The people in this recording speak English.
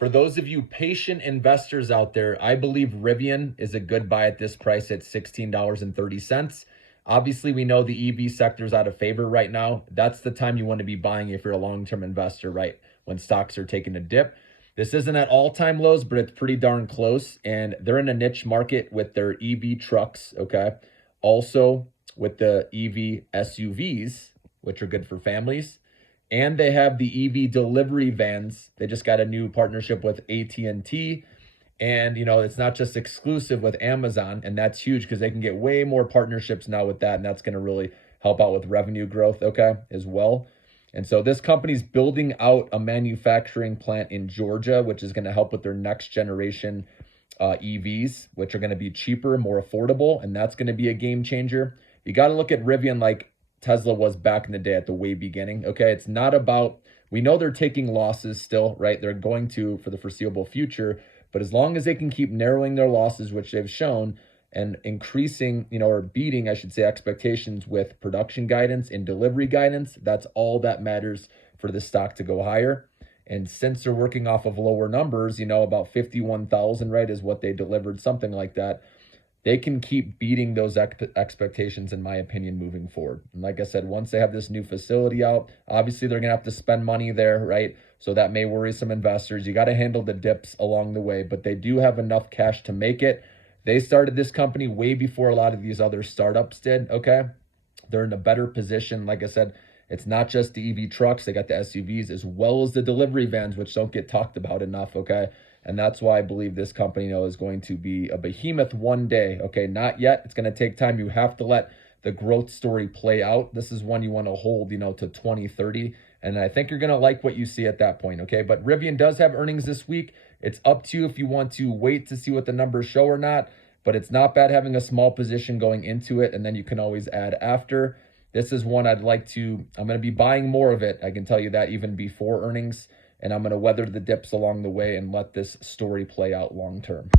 For those of you patient investors out there, I believe Rivian is a good buy at this price at $16.30. Obviously, we know the EV sector is out of favor right now. That's the time you want to be buying if you're a long-term investor, right? When stocks are taking a dip. This isn't at all-time lows, but it's pretty darn close. And they're in a niche market with their EV trucks, okay? Also with the EV SUVs, which are good for families. And they have the EV delivery vans. They just got a new partnership with AT&T. And, it's not just exclusive with Amazon. And that's huge because they can get way more partnerships now with that. And that's going to really help out with revenue growth, okay, as well. And so this company's building out a manufacturing plant in Georgia, which is going to help with their next generation EVs, which are going to be cheaper, more affordable. And that's going to be a game changer. You got to look at Rivian like Tesla was back in the day at the way beginning. Okay. It's not about, we know they're taking losses still, right? They're going to for the foreseeable future, but as long as they can keep narrowing their losses, which they've shown, and increasing, or beating, I should say, expectations with production guidance and delivery guidance, that's all that matters for the stock to go higher. And since they're working off of lower numbers, about 51,000, right, is what they delivered, something like that. They can keep beating those expectations, in my opinion, moving forward. And like I said, once they have this new facility out, obviously they're going to have to spend money there, right? So that may worry some investors. You got to handle the dips along the way, but they do have enough cash to make it. They started this company way before a lot of these other startups did, okay? They're in a better position. Like I said, it's not just the EV trucks. They got the SUVs as well as the delivery vans, which don't get talked about enough, okay? And that's why I believe this company, is going to be a behemoth one day, okay? Not yet. It's going to take time. You have to let the growth story play out. This is one you want to hold, to 2030. And I think you're going to like what you see at that point, okay? But Rivian does have earnings this week. It's up to you if you want to wait to see what the numbers show or not. But it's not bad having a small position going into it, and then you can always add after. This is one I'm going to be buying more of it. I can tell you that even before earnings. And I'm going to weather the dips along the way and let this story play out long term.